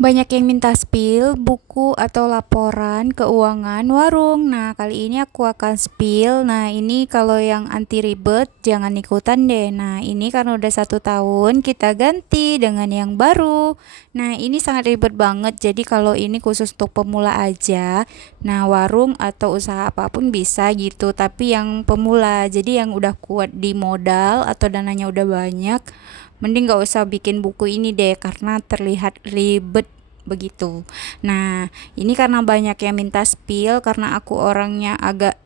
Banyak yang minta spill buku atau laporan keuangan warung. Nah, kali ini aku akan spill. Nah, ini kalau yang anti ribet, jangan ikutan deh. Nah, ini karena udah 1 tahun, kita ganti dengan yang baru. Nah, ini sangat ribet banget. Jadi, kalau ini khusus untuk pemula aja. Nah, warung atau usaha apapun bisa gitu. Tapi yang pemula, jadi yang udah kuat di modal atau dananya udah banyak, mending gak usah bikin buku ini deh karena terlihat ribet begitu. Nah, ini karena banyak yang minta spill karena aku orangnya agak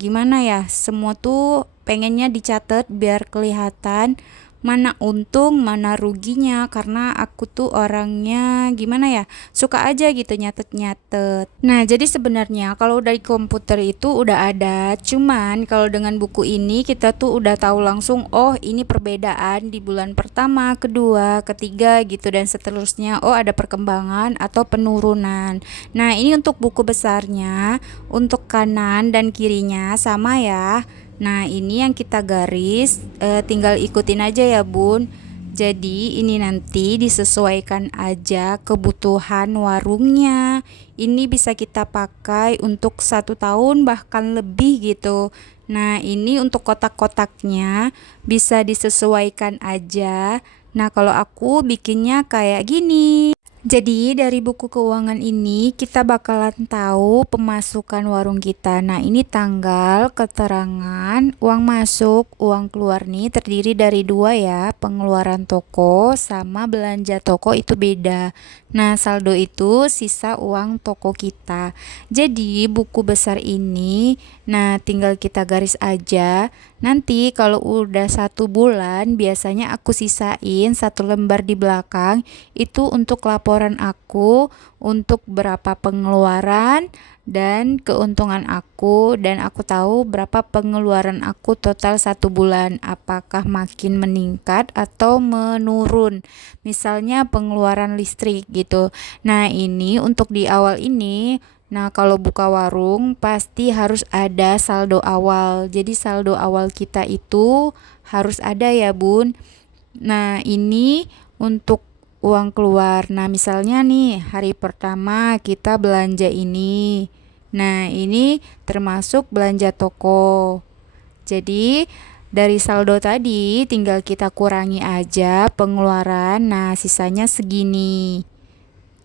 gimana ya, semua tuh pengennya dicatat biar kelihatan mana untung mana ruginya, karena aku tuh orangnya gimana ya, suka aja gitu nyatet-nyatet. Nah, jadi sebenarnya kalau dari komputer itu udah ada, cuman kalau dengan buku ini kita tuh udah tahu langsung, oh ini perbedaan di bulan pertama, kedua, ketiga gitu dan seterusnya. Oh, ada perkembangan atau penurunan. Nah, ini untuk buku besarnya, untuk kanan dan kirinya sama ya. Nah, ini yang kita garis, tinggal ikutin aja ya Bun. Jadi ini nanti disesuaikan aja kebutuhan warungnya. Ini bisa kita pakai untuk 1 tahun bahkan lebih gitu. Nah, ini untuk kotak-kotaknya bisa disesuaikan aja. Nah, kalau aku bikinnya kayak gini. Jadi dari buku keuangan ini kita bakalan tahu pemasukan warung kita. Nah, ini tanggal, keterangan, uang masuk, uang keluar nih terdiri dari dua ya, pengeluaran toko sama belanja toko itu beda. Nah, saldo itu sisa uang toko kita. Jadi buku besar ini, nah tinggal kita garis aja. Nanti kalau udah 1 bulan biasanya aku sisain 1 lembar di belakang itu untuk laporan aku, untuk berapa pengeluaran dan keuntungan aku, dan aku tahu berapa pengeluaran aku total 1 bulan, apakah makin meningkat atau menurun, misalnya pengeluaran listrik gitu. Nah, ini untuk di awal ini. Nah, kalau buka warung pasti harus ada saldo awal. Jadi saldo awal kita itu harus ada ya, Bun. Nah, ini untuk uang keluar. Nah, misalnya nih hari pertama kita belanja ini. Nah, ini termasuk belanja toko. Jadi dari saldo tadi tinggal kita kurangi aja pengeluaran. Nah, sisanya segini.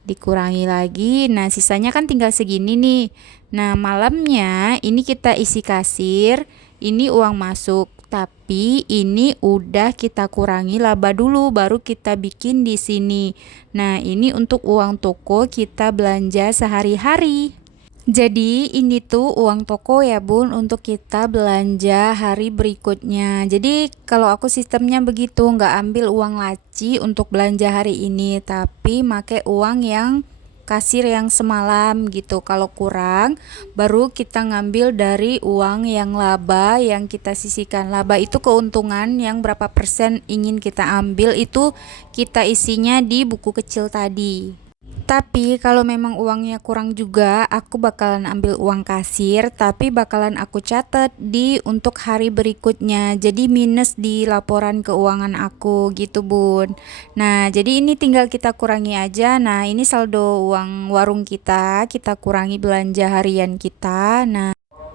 Dikurangi lagi. Nah, sisanya kan tinggal segini nih. Nah, malamnya ini kita isi kasir, ini uang masuk. Tapi ini udah kita kurangi laba dulu baru kita bikin di sini. Nah, ini untuk uang toko kita belanja sehari-hari. Jadi ini tuh uang toko ya Bun, untuk kita belanja hari berikutnya. Jadi kalau aku sistemnya begitu, nggak ambil uang laci untuk belanja hari ini, tapi make uang yang kasir yang semalam gitu. Kalau kurang, baru kita ngambil dari uang yang laba yang kita sisihkan. Laba itu keuntungan yang berapa persen ingin kita ambil, itu kita isinya di buku kecil tadi. Tapi kalau memang uangnya kurang juga, aku bakalan ambil uang kasir, tapi bakalan aku catat di untuk hari berikutnya. Jadi minus di laporan keuangan aku gitu, Bun. Nah, jadi ini tinggal kita kurangi aja. Nah, ini saldo uang warung kita kurangi belanja harian kita.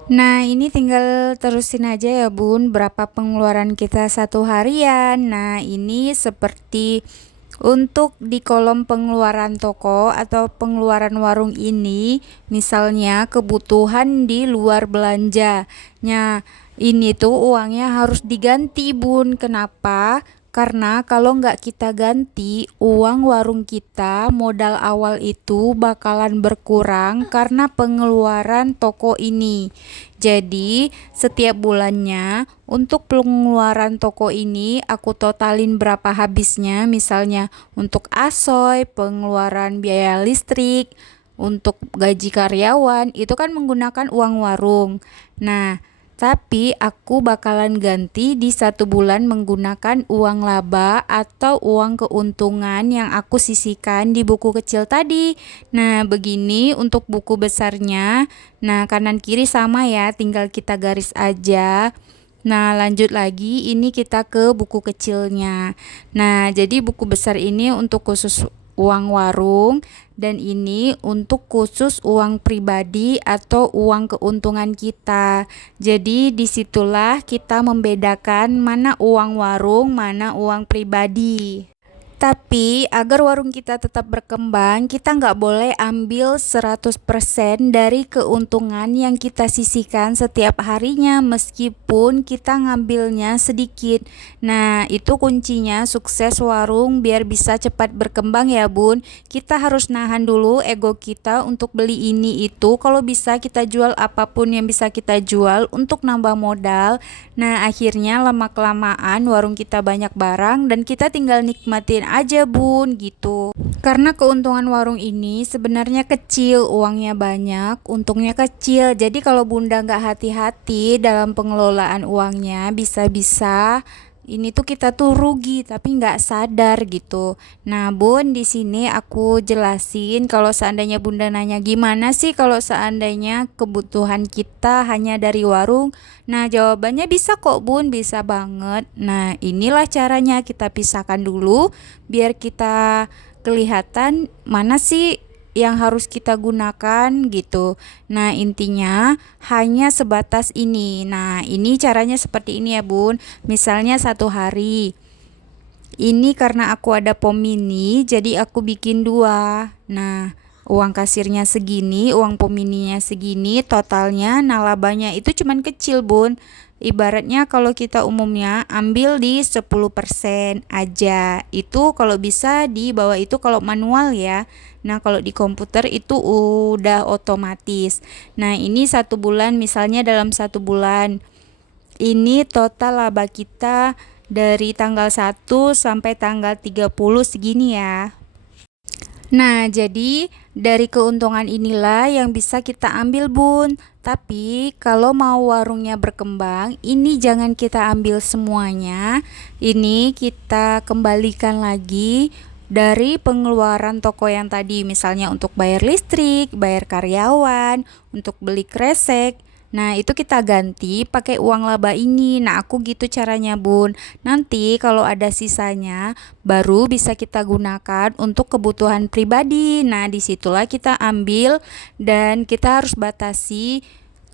Nah, ini tinggal terusin aja ya Bun, berapa pengeluaran kita 1 harian. Nah, ini seperti untuk di kolom pengeluaran toko atau pengeluaran warung ini, misalnya kebutuhan di luar belanjanya, ini tuh uangnya harus diganti Bun. Kenapa? Karena kalau nggak kita ganti, uang warung kita modal awal itu bakalan berkurang karena pengeluaran toko ini. Jadi setiap bulannya untuk pengeluaran toko ini aku totalin berapa habisnya, misalnya untuk asoy, pengeluaran biaya listrik, untuk gaji karyawan, itu kan menggunakan uang warung. Nah, tapi aku bakalan ganti di 1 bulan menggunakan uang laba atau uang keuntungan yang aku sisihkan di buku kecil tadi. Nah, begini untuk buku besarnya. Nah, kanan kiri sama ya, tinggal kita garis aja. Nah, lanjut lagi, ini kita ke buku kecilnya. Nah, jadi buku besar ini untuk khusus uang warung, dan ini untuk khusus uang pribadi atau uang keuntungan kita. Jadi disitulah kita membedakan mana uang warung, mana uang pribadi. Tapi agar warung kita tetap berkembang, kita nggak boleh ambil 100% dari keuntungan yang kita sisihkan setiap harinya meskipun kita ngambilnya sedikit. Nah, itu kuncinya sukses warung biar bisa cepat berkembang ya Bun. Kita harus nahan dulu ego kita untuk beli ini itu. Kalau bisa kita jual apapun yang bisa kita jual untuk nambah modal. Nah, akhirnya lama-kelamaan warung kita banyak barang dan kita tinggal nikmatin aja Bun gitu. Karena keuntungan warung ini sebenarnya kecil, uangnya banyak, untungnya kecil. Jadi kalau Bunda nggak hati-hati dalam pengelolaan uangnya, bisa-bisa ini tuh kita tuh rugi tapi nggak sadar gitu. Nah Bun, di sini aku jelasin kalau seandainya Bunda nanya gimana sih kalau seandainya kebutuhan kita hanya dari warung. Nah jawabannya bisa kok Bun, bisa banget. Nah inilah caranya, kita pisahkan dulu biar kita kelihatan mana sih yang harus kita gunakan gitu. Nah intinya hanya sebatas ini. Nah ini caranya seperti ini ya Bun. Misalnya satu hari ini karena aku ada pom mini jadi aku bikin 2. Nah uang kasirnya segini, uang pom mininya segini, totalnya nah labanya itu cuman kecil Bun. Ibaratnya kalau kita umumnya ambil di 10% aja. Itu kalau bisa di bawah itu kalau manual ya. Nah kalau di komputer itu udah otomatis. Nah ini 1 bulan, misalnya dalam 1 bulan ini total laba kita dari tanggal 1 sampai tanggal 30 segini ya. Nah, jadi dari keuntungan inilah yang bisa kita ambil Bun. Tapi kalau mau warungnya berkembang, ini jangan kita ambil semuanya. Ini kita kembalikan lagi dari pengeluaran toko yang tadi, misalnya untuk bayar listrik, bayar karyawan, untuk beli kresek. Nah itu kita ganti pakai uang laba ini. Nah aku gitu caranya Bun. Nanti kalau ada sisanya baru bisa kita gunakan untuk kebutuhan pribadi. Nah disitulah kita ambil dan kita harus batasi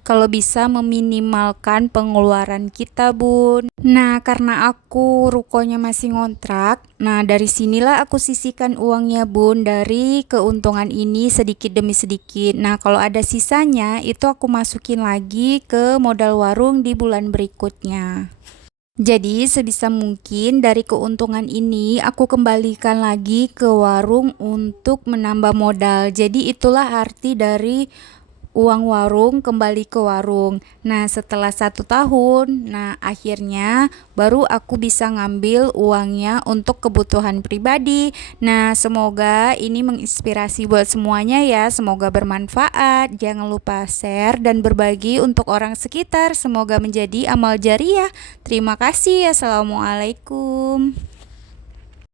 kalau bisa meminimalkan pengeluaran kita Bun. Nah karena aku rukonya masih ngontrak, nah dari sinilah aku sisihkan uangnya Bun dari keuntungan ini sedikit demi sedikit. Nah kalau ada sisanya itu aku masukin lagi ke modal warung di bulan berikutnya. Jadi sebisa mungkin dari keuntungan ini aku kembalikan lagi ke warung untuk menambah modal. Jadi itulah arti dari uang warung kembali ke warung. Nah setelah 1 tahun, nah akhirnya baru aku bisa ngambil uangnya untuk kebutuhan pribadi. Nah semoga ini menginspirasi buat semuanya ya. Semoga bermanfaat. Jangan lupa share dan berbagi untuk orang sekitar. Semoga menjadi amal jariah. Terima kasih. Assalamualaikum.